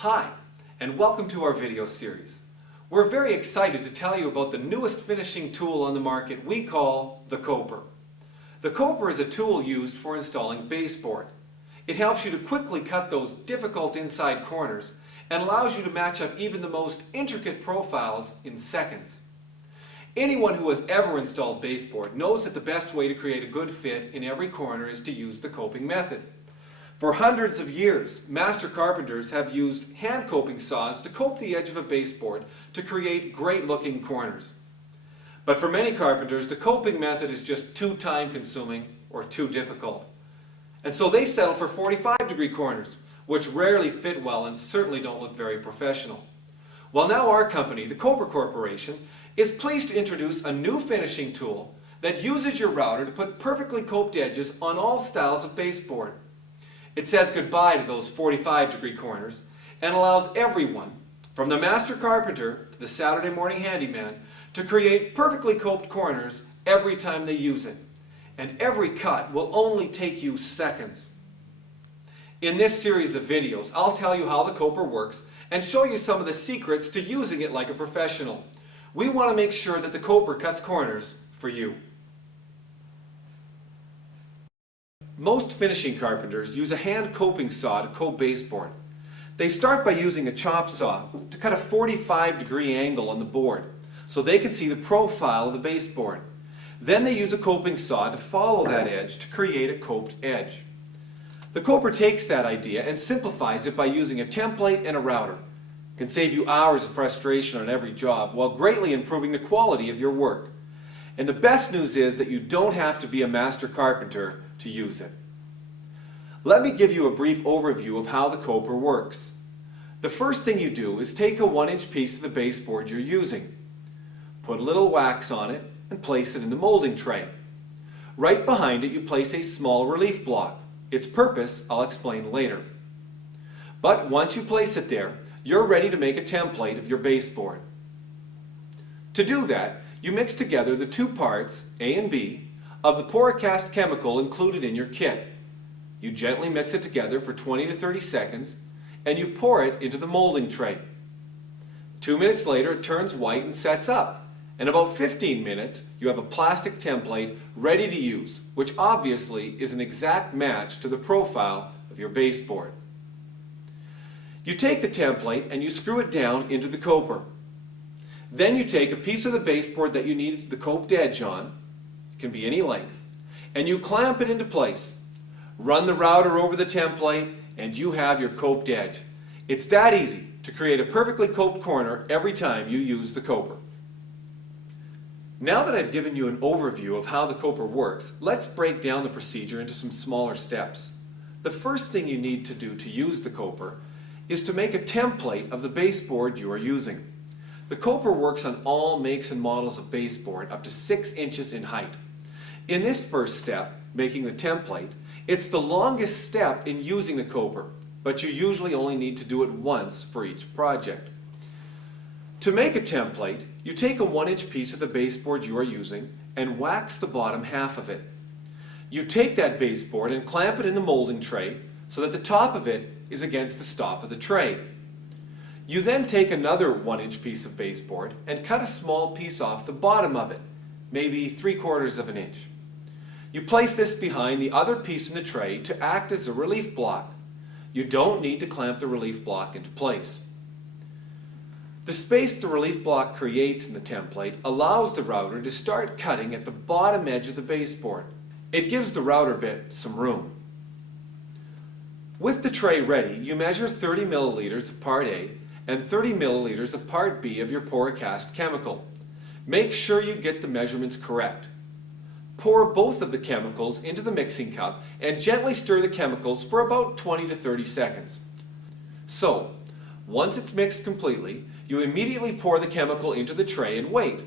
Hi, and welcome to our video series. We're very excited to tell you about the newest finishing tool on the market we call the coper. The coper is a tool used for installing baseboard. It helps you to quickly cut those difficult inside corners and allows you to match up even the most intricate profiles in seconds. Anyone who has ever installed baseboard knows that the best way to create a good fit in every corner is to use the coping method. For hundreds of years, master carpenters have used hand coping saws to cope the edge of a baseboard to create great looking corners. But for many carpenters, the coping method is just too time consuming or too difficult. And so they settle for 45-degree corners, which rarely fit well and certainly don't look very professional. Well, now our company, the Coper Corporation, is pleased to introduce a new finishing tool that uses your router to put perfectly coped edges on all styles of baseboard. It says goodbye to those 45-degree corners and allows everyone, from the master carpenter to the Saturday morning handyman, to create perfectly coped corners every time they use it. And every cut will only take you seconds. In this series of videos, I'll tell you how the coper works and show you some of the secrets to using it like a professional. We want to make sure that the coper cuts corners for you. Most finishing carpenters use a hand coping saw to cope baseboard. They start by using a chop saw to cut a 45-degree angle on the board so they can see the profile of the baseboard. Then they use a coping saw to follow that edge to create a coped edge. The coper takes that idea and simplifies it by using a template and a router. It can save you hours of frustration on every job while greatly improving the quality of your work. And the best news is that you don't have to be a master carpenter to use it. Let me give you a brief overview of how the coper works. The first thing you do is take a 1-inch piece of the baseboard you're using. Put a little wax on it and place it in the molding tray. Right behind it you place a small relief block. Its purpose I'll explain later. But once you place it there, you're ready to make a template of your baseboard. To do that, you mix together the two parts, A and B, of the poracast chemical included in your kit. You gently mix it together for 20 to 30 seconds and you pour it into the molding tray. 2 minutes later it turns white and sets up. In about 15 minutes you have a plastic template ready to use, which obviously is an exact match to the profile of your baseboard. You take the template and you screw it down into the coper. Then you take a piece of the baseboard that you need the coped edge on, it can be any length, and you clamp it into place. Run the router over the template and you have your coped edge. It's that easy to create a perfectly coped corner every time you use the coper. Now that I've given you an overview of how the coper works, let's break down the procedure into some smaller steps. The first thing you need to do to use the coper is to make a template of the baseboard you are using. The coper works on all makes and models of baseboard up to 6 inches in height. In this first step, making the template, it's the longest step in using the coper, but you usually only need to do it once for each project. To make a template, you take a 1-inch piece of the baseboard you are using and wax the bottom half of it. You take that baseboard and clamp it in the molding tray so that the top of it is against the stop of the tray. You then take another 1-inch piece of baseboard and cut a small piece off the bottom of it, maybe 3/4 of an inch. You place this behind the other piece in the tray to act as a relief block. You don't need to clamp the relief block into place. The space the relief block creates in the template allows the router to start cutting at the bottom edge of the baseboard. It gives the router bit some room. With the tray ready, you measure 30 milliliters of part A and 30 milliliters of part B of your poracast chemical. Make sure you get the measurements correct. Pour both of the chemicals into the mixing cup and gently stir the chemicals for about 20 to 30 seconds. So, once it's mixed completely, you immediately pour the chemical into the tray and wait.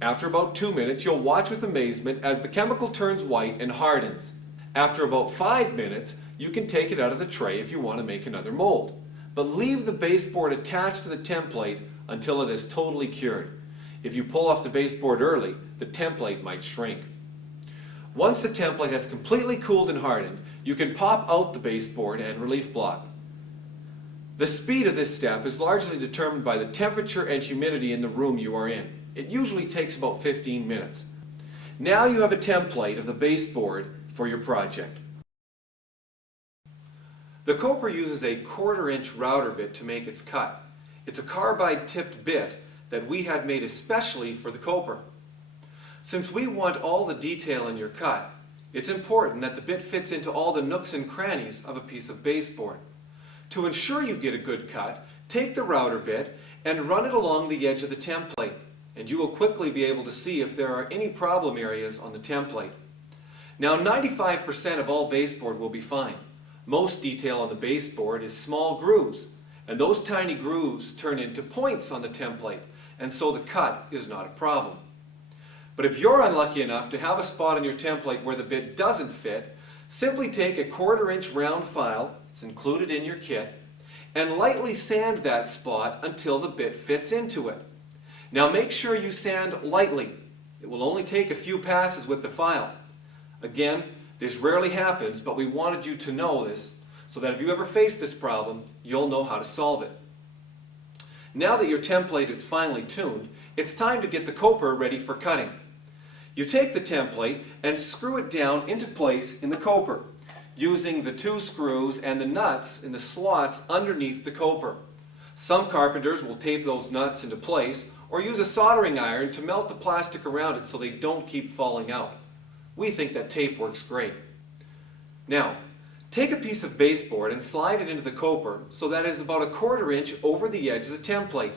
After about 2 minutes, you'll watch with amazement as the chemical turns white and hardens. After about 5 minutes, you can take it out of the tray if you want to make another mold. But leave the baseboard attached to the template until it is totally cured. If you pull off the baseboard early, the template might shrink. Once the template has completely cooled and hardened, you can pop out the baseboard and relief block. The speed of this step is largely determined by the temperature and humidity in the room you are in. It usually takes about 15 minutes. Now you have a template of the baseboard for your project. The coper uses a 1/4 inch router bit to make its cut. It's a carbide tipped bit that we had made especially for the coper. Since we want all the detail in your cut, it's important that the bit fits into all the nooks and crannies of a piece of baseboard. To ensure you get a good cut, take the router bit and run it along the edge of the template, and you will quickly be able to see if there are any problem areas on the template. Now 95% of all baseboard will be fine. Most detail on the baseboard is small grooves, and those tiny grooves turn into points on the template, and so the cut is not a problem. But if you're unlucky enough to have a spot on your template where the bit doesn't fit, simply take a 1/4 inch round file, it's included in your kit, and lightly sand that spot until the bit fits into it. Now make sure you sand lightly. It will only take a few passes with the file. Again, this rarely happens, but we wanted you to know this so that if you ever face this problem, you'll know how to solve it. Now that your template is finely tuned, it's time to get the coper ready for cutting. You take the template and screw it down into place in the coper, using the 2 screws and the nuts in the slots underneath the coper. Some carpenters will tape those nuts into place or use a soldering iron to melt the plastic around it so they don't keep falling out. We think that tape works great. Now, take a piece of baseboard and slide it into the coper so that it is about a 1/4 inch over the edge of the template.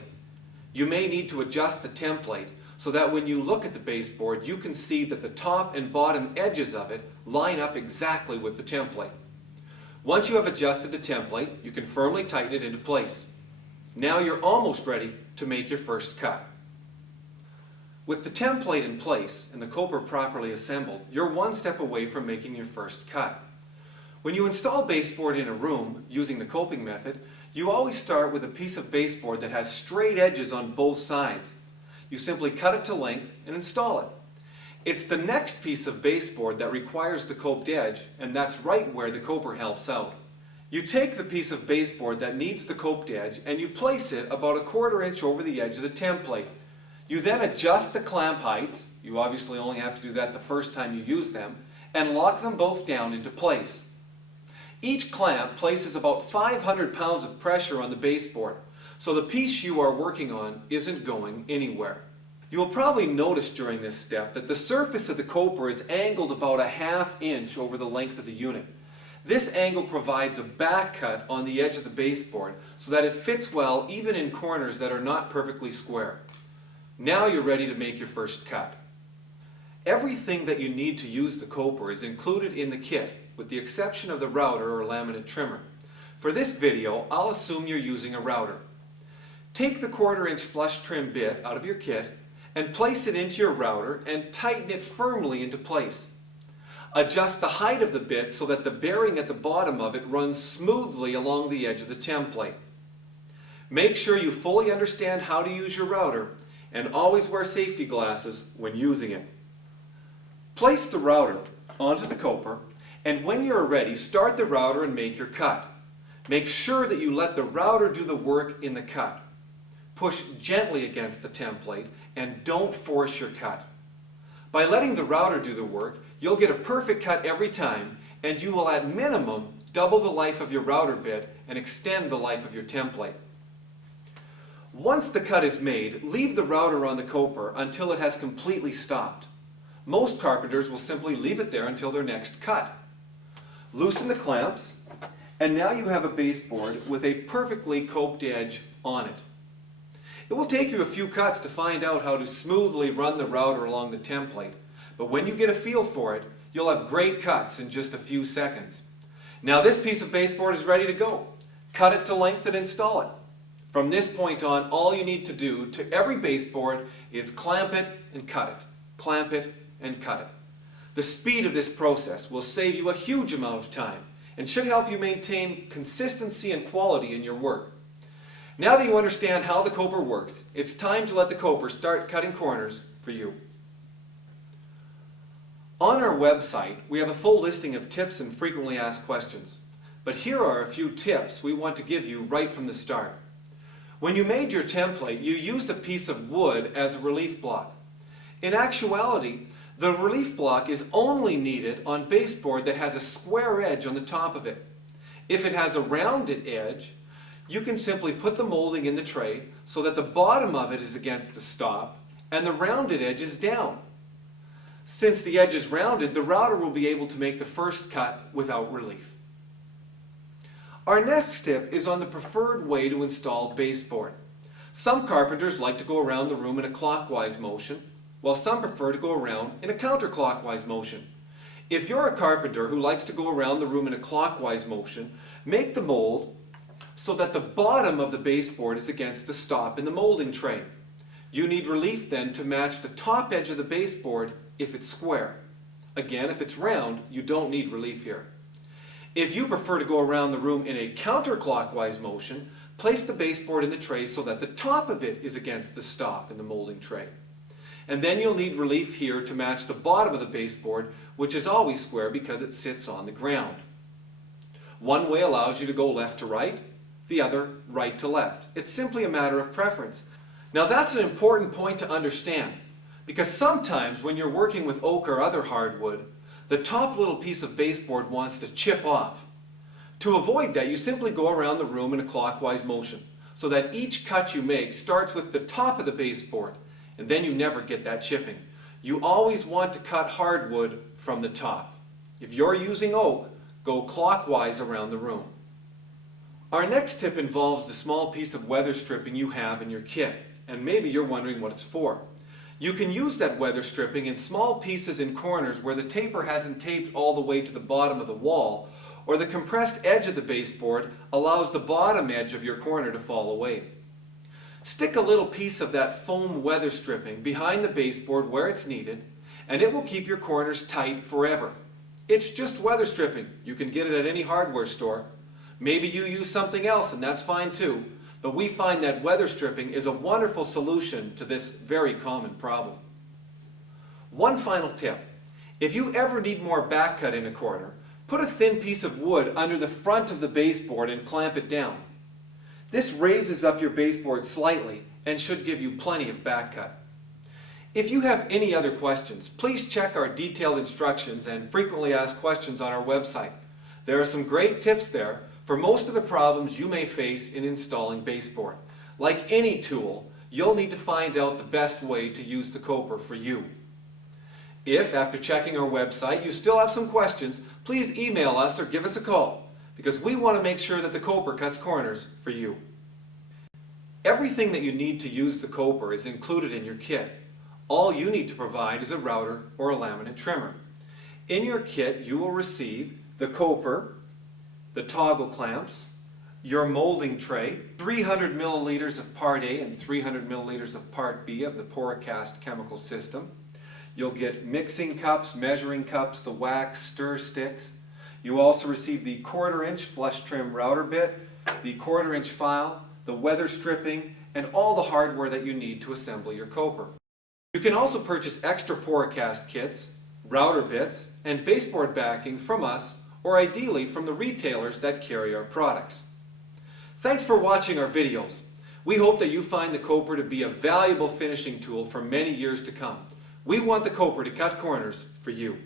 You may need to adjust the template so that when you look at the baseboard you can see that the top and bottom edges of it line up exactly with the template. Once you have adjusted the template, you can firmly tighten it into place. Now you're almost ready to make your first cut. With the template in place and the coper properly assembled, you're one step away from making your first cut. When you install baseboard in a room using the coping method, you always start with a piece of baseboard that has straight edges on both sides. You simply cut it to length and install it. It's the next piece of baseboard that requires the coped edge, and that's right where the coper helps out. You take the piece of baseboard that needs the coped edge and you place it about a 1/4 inch over the edge of the template. You then adjust the clamp heights, you obviously only have to do that the first time you use them, and lock them both down into place. Each clamp places about 500 pounds of pressure on the baseboard, so the piece you are working on isn't going anywhere. You will probably notice during this step that the surface of the coper is angled about a 1/2 inch over the length of the unit. This angle provides a back cut on the edge of the baseboard so that it fits well even in corners that are not perfectly square. Now you're ready to make your first cut. Everything that you need to use the coper is included in the kit, with the exception of the router or laminate trimmer. For this video, I'll assume you're using a router. Take the 1/4 inch flush trim bit out of your kit and place it into your router and tighten it firmly into place. Adjust the height of the bit so that the bearing at the bottom of it runs smoothly along the edge of the template. Make sure you fully understand how to use your router and always wear safety glasses when using it. Place the router onto the coper, and when you're ready, start the router and make your cut. Make sure that you let the router do the work in the cut. Push gently against the template and don't force your cut. By letting the router do the work, you'll get a perfect cut every time, and you will at minimum double the life of your router bit and extend the life of your template. Once the cut is made, leave the router on the coper until it has completely stopped. Most carpenters will simply leave it there until their next cut. Loosen the clamps, and now you have a baseboard with a perfectly coped edge on it. It will take you a few cuts to find out how to smoothly run the router along the template, but when you get a feel for it, you'll have great cuts in just a few seconds. Now this piece of baseboard is ready to go. Cut it to length and install it. From this point on, all you need to do to every baseboard is clamp it and cut it. Clamp it and cut it. The speed of this process will save you a huge amount of time and should help you maintain consistency and quality in your work. Now that you understand how the coper works, it's time to let the coper start cutting corners for you. On our website, we have a full listing of tips and frequently asked questions. but here are a few tips we want to give you right from the start. When you made your template, you used a piece of wood as a relief block. In actuality, the relief block is only needed on baseboard that has a square edge on the top of it. If it has a rounded edge, you can simply put the molding in the tray so that the bottom of it is against the stop and the rounded edge is down. Since the edge is rounded, the router will be able to make the first cut without relief. Our next tip is on the preferred way to install baseboard. Some carpenters like to go around the room in a clockwise motion, while some prefer to go around in a counterclockwise motion. If you're a carpenter who likes to go around the room in a clockwise motion, make the mold so that the bottom of the baseboard is against the stop in the molding tray. You need relief then to match the top edge of the baseboard if it's square. Again, if it's round, you don't need relief here. If you prefer to go around the room in a counterclockwise motion, place the baseboard in the tray so that the top of it is against the stop in the molding tray. And then you'll need relief here to match the bottom of the baseboard, which is always square because it sits on the ground. One way allows you to go left to right, the other right to left. It's simply a matter of preference. Now that's an important point to understand, because sometimes when you're working with oak or other hardwood, the top little piece of baseboard wants to chip off. To avoid that, you simply go around the room in a clockwise motion, so that each cut you make starts with the top of the baseboard, and then you never get that chipping. You always want to cut hardwood from the top. If you're using oak, go clockwise around the room. Our next tip involves the small piece of weather stripping you have in your kit, and maybe you're wondering what it's for. You can use that weather stripping in small pieces in corners where the taper hasn't taped all the way to the bottom of the wall, or the compressed edge of the baseboard allows the bottom edge of your corner to fall away. Stick a little piece of that foam weather stripping behind the baseboard where it's needed, and it will keep your corners tight forever. It's just weather stripping. You can get it at any hardware store. Maybe you use something else, and that's fine too. But we find that weather stripping is a wonderful solution to this very common problem. One final tip. If you ever need more back cut in a corner, put a thin piece of wood under the front of the baseboard and clamp it down. This raises up your baseboard slightly and should give you plenty of back cut. If you have any other questions, please check our detailed instructions and frequently asked questions on our website. There are some great tips there for most of the problems you may face in installing baseboard. Like any tool, you'll need to find out the best way to use the coper for you. If, after checking our website, you still have some questions, please email us or give us a call, because we want to make sure that the coper cuts corners for you. Everything that you need to use the coper is included in your kit. All you need to provide is a router or a laminate trimmer. In your kit, you will receive the coper, the toggle clamps, your molding tray, 300 milliliters of Part A and 300 milliliters of Part B of the Poracast chemical system. You'll get mixing cups, measuring cups, the wax stir sticks. You also receive the 1/4 inch flush trim router bit, the 1/4 inch file, the weather stripping, and all the hardware that you need to assemble your coper. You can also purchase extra Poracast kits, router bits, and baseboard backing from us, or ideally from the retailers that carry our products. Thanks for watching our videos. We hope that you find the coper to be a valuable finishing tool for many years to come. We want the coper to cut corners for you.